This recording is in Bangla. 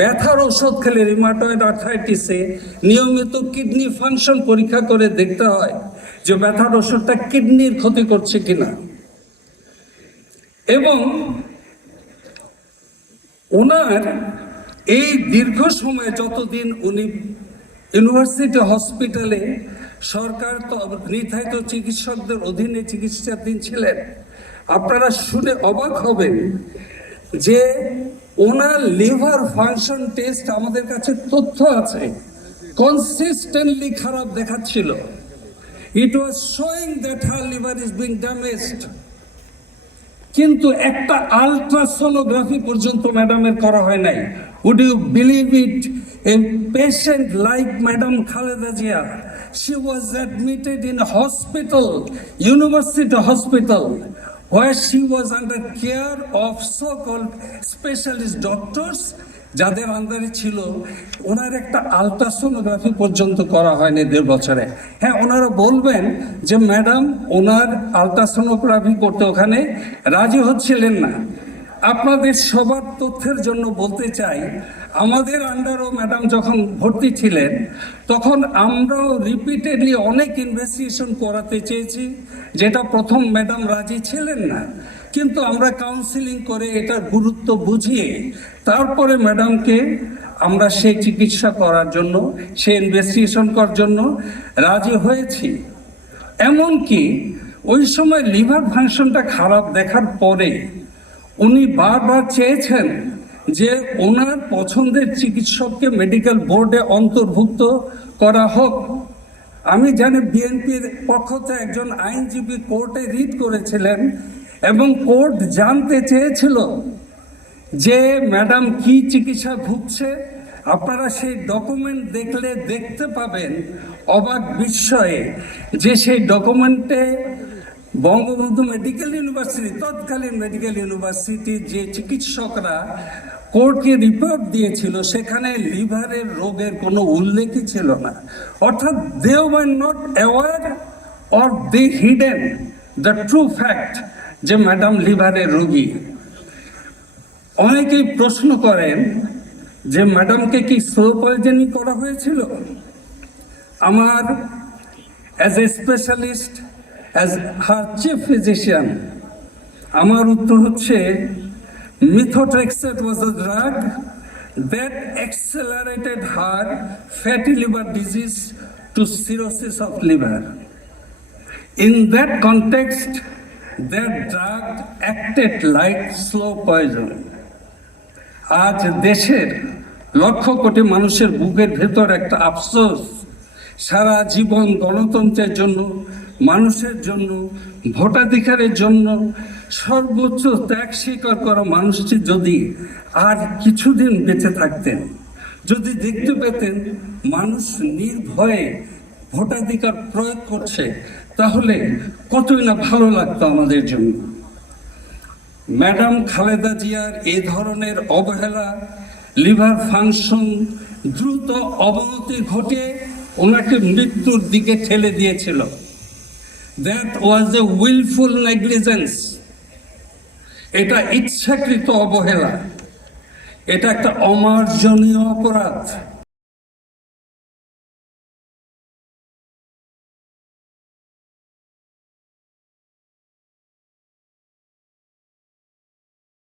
ব্যথার ওষুধ খেলে রিউমাটয়েড আর্থ্রাইটিসে নিয়মিত কিডনি ফাংশন পরীক্ষা করে দেখতে হয় যে ব্যথার ওষুধটা কিডনির ক্ষতি করছে কিনা। এবং ওনার এই দীর্ঘ সময় যতদিন উনি ইউনিভার্সিটি হসপিটালে সরকার নির্ধারিত চিকিৎসকদের অধীনে চিকিৎসাধীন ছিলেন, আপনারা শুনে অবাক হবেন যে ওনার লিভার ফাংশন টেস্ট আমাদের কাছে তথ্য আছে, কনসিস্টেন্টলি খারাপ দেখাচ্ছিল। It was showing that her liver is being damaged. কিন্তু একটা আলট্রাসোনোগ্রাফি পর্যন্ত ম্যাডামের করা হয় নাই। Would you believe it? A patient like madam Khaleda Zia, she was admitted in a hospital, university hospital, where she was under care of so-called specialist doctors, যাদের আন্ডারে ছিল। ওনার একটা আলট্রাসোনোগ্রাফি পর্যন্ত করা হয়নি 1.5 বছরে। হ্যাঁ, ওনারা বলবেন যে ম্যাডাম ওনার আলট্রাসোনোগ্রাফি করতে ওখানে রাজি হচ্ছিলেন না। আপনাদের সবার তথ্যের জন্য বলতে চাই, আমাদের আন্ডারও ম্যাডাম যখন ভর্তি ছিলেন তখন আমরাও রিপিটেডলি অনেক ইনভেস্টিগেশন করাতে চেয়েছি, যেটা প্রথম ম্যাডাম রাজি ছিলেন না। কিন্তু আমরা কাউন্সিলিং করে এটার গুরুত্ব বুঝিয়ে তারপরে ম্যাডামকে আমরা সেই চিকিৎসা করার জন্য, সেই ইনভেস্টিগেশন করার জন্য রাজি হয়েছি। এমনকি ওই সময় লিভার ফাংশনটা খারাপ দেখার পরে উনি বারবার চেয়েছেন যে ওনার পছন্দের চিকিৎসককে মেডিকেল বোর্ডে অন্তর্ভুক্ত করা হোক। আমি জানি বিএনপির পক্ষ থেকে একজন আইনজীবী কোর্টে রিট করেছিলেন এবং কোর্ট জানতে চেয়েছিল যে ম্যাডাম কি চিকিৎসা ভুগছে। আপনারা সেই ডকুমেন্ট দেখলে দেখতে পাবেন অবাক বিস্ময়ে যে সেই ডকুমেন্টে বঙ্গবন্ধু মেডিকেল ইউনিভার্সিটি, তৎকালীন মেডিকেল ইউনিভার্সিটির যে চিকিৎসকরা কোর্টকে রিপোর্ট দিয়েছিল সেখানে লিভারের রোগের কোনো উল্লেখই ছিল না। অর্থাৎ they were not aware or they hidden the true fact যে ম্যাডাম লিভারের রোগী। অনেকেই প্রশ্ন করেন যে ম্যাডামকে কি স্লো পয়জনিং করা হয়েছিল। আমার as a specialist, as her chief physician, আমার উত্তর হচ্ছে methotrexate was a drug that accelerated her fatty liver disease to cirrhosis of liver. In that context, that drug acted like slow poison. আজ দেশের লক্ষ কোটি মানুষের বুকের ভেতর একটা আফসোস, সারা জীবন গণতন্ত্রের জন্য, মানুষের জন্য, ভোটাধিকারের জন্য সর্বোচ্চ ত্যাগ স্বীকার করা মানুষটি যদি আর কিছুদিন বেঁচে থাকতেন, যদি দেখতে পেতেন মানুষ নির্ভয়ে ভোটাধিকার প্রয়োগ করছে, তাহলে কতই না ভালো লাগতো আমাদের জন্য। ম্যাডাম খালেদা জিয়ার এ ধরনের অবহেলা, লিভার ফাংশন দ্রুত অবনতি ঘটে ওনাকে মৃত্যুর দিকে ঠেলে দিয়েছিল। That was a willful negligence. এটা ইচ্ছাকৃত অবহেলা, এটা একটা অমার্জনীয় অপরাধ।